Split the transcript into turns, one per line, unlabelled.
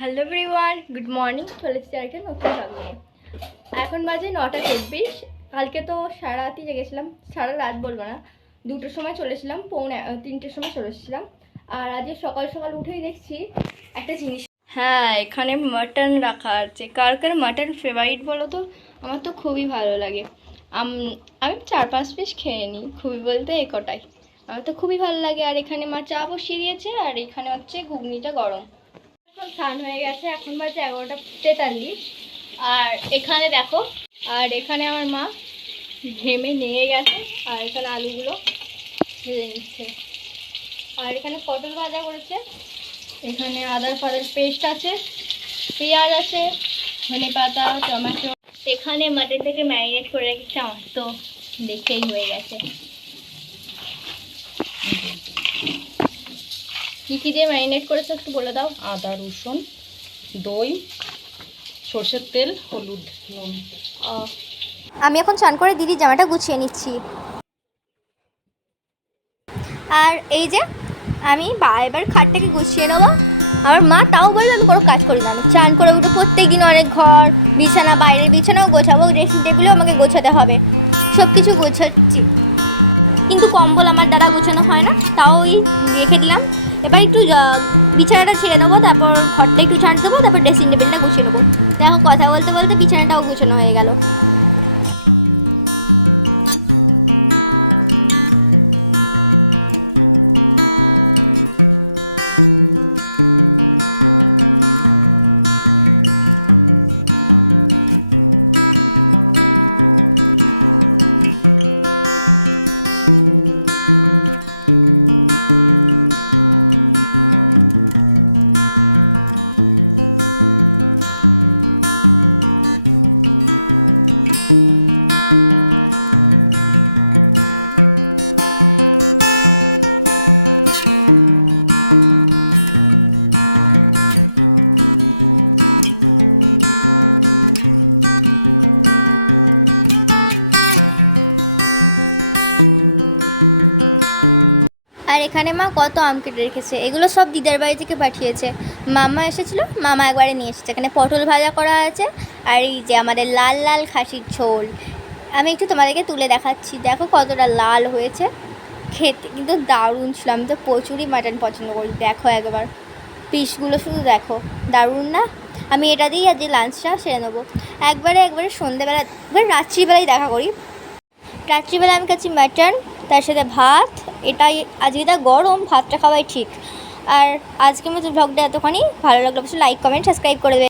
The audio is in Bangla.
হ্যালো এভরিওয়ান গুড মর্নিং চলে এসেছি আরেকটা নতুন ব্লগ নিয়ে। এখন বাজে নটা চব্বিশ। কালকে তো সারা রাতই জেগেছিলাম। সারা রাত বলব না। দুটোর সময় চলেছিলাম পৌনে তিনটের সময় চলে এসেছিলাম। আর আজকে সকাল সকাল উঠেই দেখছি একটা জিনিস। হ্যাঁ এখানে মাটন রাখা আছে। কার কার মাটন ফেভারিট বলো তো? আমার তো খুবই ভালো লাগে। আমি চার পাঁচ পিস খেয়ে নিই, খুবই বলতে এ কটাই। আমার তো খুবই ভালো লাগে। আর এখানে মা চা বসিয়ে দিয়েছে, আর এখানে হচ্ছে ঘুগনিটা গরম। স্নান হয়ে গেছে, এখন বাজে এগারোটা তেতাল্লিশ। আর এখানে দেখো, আর এখানে আমার মা ঘেমে নিয়ে গেছে, আর এখানে আলুগুলো ভেজে নিচ্ছে। আর এখানে পটল ভাজা করেছে, এখানে আদার ফাদার পেস্ট আছে, পেঁয়াজ আছে, ধনে পাতা, টমেটো। এখানে মাটির থেকে ম্যারিনেট করে রেখেছে আমার, তো দেখেই হয়ে গেছে। কী কী দিয়ে ম্যারিনেট করেছ একটু বলে দাও?
আদা রসুন দই সর্ষের তেল হলুদ নুন।
আমি এখন চান করে দিদি জামাটা গুছিয়ে নিচ্ছি। আর এই যে আমি বা- এবার খাটটাকে গুছিয়ে নেব। আমার মা তাও বলবে আমি কোনো কাজ করি না। আমি চান করে উঠে প্রত্যেক দিন অনেক ঘর বিছানা বাইরের বিছানাও গোছাবো। ড্রেসিং টেবিলেও আমাকে গোছাতে হবে। সব কিছু গোছাচ্ছি। কিন্তু কম্বল আমার দ্বারা গোছানো হয় না। তাও ওই রেখে দিলাম। এবার একটু বিছানাটা ছেড়ে নেব, তারপর ঘরটা একটু ছাড় দেবো, তারপর ড্রেসিং টেবিলটা গুছিয়ে নেব। দেখো, কথা বলতে বলতে বিছানাটাও গুছানো হয়ে গেল। আর এখানে মা কত আম কেটে রেখেছে? এগুলো সব দিদার বাড়ি থেকে পাঠিয়েছে। মামা এসেছিল মামা একবারে নিয়ে এসেছে। এখানে পটল ভাজা করা আছে আর এই যে আমাদের লাল লাল খাসির ঝোল। আমি একটু তোমাদেরকে তুলে দেখাচ্ছি। দেখো কতটা লাল হয়েছে। খেতে কিন্তু দারুণ ছিল। আমি তো প্রচুরই মাটন পছন্দ করি। দেখো একবার। পিসগুলো শুধু দেখো। দারুণ না? আমি এটা দিয়েই আজকে লাঞ্চটা সেরে নেব। একবারে একবারে সন্ধেবেলা রাত্রিবেলায় দেখা করি। রাত্রিবেলা আমি খাচ্ছি মাটন তার সাথে ভাত এটাই, আজকে যা গরম, ভাতটা খাওয়াই ঠিক। আর আজকে মতো ব্লগটা এতখানি। ভালো লাগল অবশ্যই লাইক কমেন্ট সাবস্ক্রাইব করে দেবে।